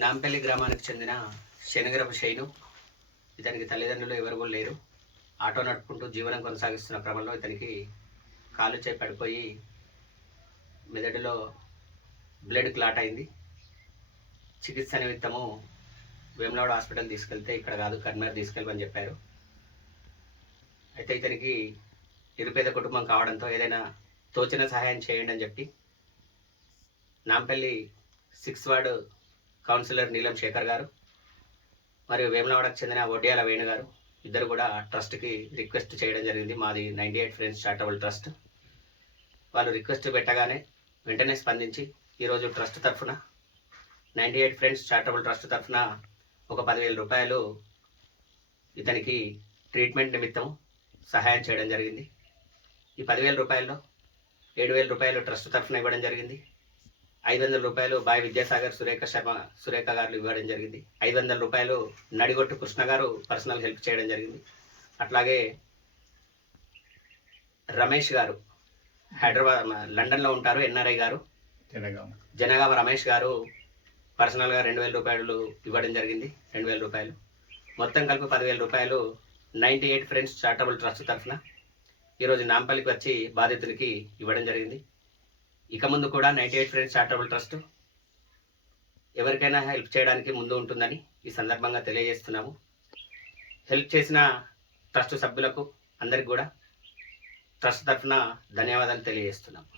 నాంపల్లి గ్రామానికి చెందిన శనగరపు శైను ఇతనికి తల్లిదండ్రులు ఎవరు కూడా లేరు. ఆటో నడుపుకుంటూ జీవనం కొనసాగిస్తున్న క్రమంలో ఇతనికి కాలు చేయి పడిపోయి మెదడులో బ్లడ్ క్లాట్ అయింది. చికిత్స నిమిత్తము వేములవాడ హాస్పిటల్ తీసుకెళ్తే ఇక్కడ కాదు కర్నూలు తీసుకెళ్ళమని చెప్పారు. అయితే ఇతనికి నిరుపేద కుటుంబం కావడంతో ఏదైనా తోచిన సహాయం చేయండి అని చెప్పి నాంపల్లి సిక్స్ వార్డు కౌన్సిలర్ నీలం శేఖర్ గారు మరియు వేములవాడకు చెందిన ఒడ్డియాల వేణు గారు ఇద్దరు కూడా ట్రస్ట్కి రిక్వెస్ట్ చేయడం జరిగింది. మాది ninety eight friends charitable trust. వాళ్ళు రిక్వెస్ట్ పెట్టగానే వెంటనే స్పందించి ఈరోజు ట్రస్ట్ తరఫున ninety eight friends charitable trust తరఫున ఒక పదివేల రూపాయలు ఇతనికి ట్రీట్మెంట్ నిమిత్తం సహాయం చేయడం జరిగింది. ఈ పదివేల రూపాయల్లో ఏడు వేల రూపాయలు ట్రస్ట్ తరఫున ఇవ్వడం జరిగింది. ఐదు వందల రూపాయలు బాయ్ విద్యాసాగర్ సురేఖ శర్మ సురేఖ గారు ఇవ్వడం జరిగింది. ఐదు వందల రూపాయలు నడిగొట్టు కృష్ణ గారు పర్సనల్ హెల్ప్ చేయడం జరిగింది. అట్లాగే రమేష్ గారు హైదరాబాద్ లండన్లో ఉంటారు ఎన్ఆర్ఐ గారు. జనగామ. జనగామ రమేష్ గారు పర్సనల్గా రెండు వేల రూపాయలు ఇవ్వడం జరిగింది రెండు వేల రూపాయలు. మొత్తం కలిపి పదివేల రూపాయలు ninety eight friends charitable trust తరఫున ఈరోజు నాంపల్లికి వచ్చి బాధితునికి ఇవ్వడం జరిగింది. ఇక ముందు కూడా ninety eight friends charitable trust ఎవరికైనా హెల్ప్ చేయడానికి ముందు ఉంటుందని ఈ సందర్భంగా తెలియజేస్తున్నాము. హెల్ప్ చేసిన ట్రస్ట్ సభ్యులకు అందరికి కూడా ట్రస్ట్ తరఫున ధన్యవాదాలు తెలియజేస్తున్నాము.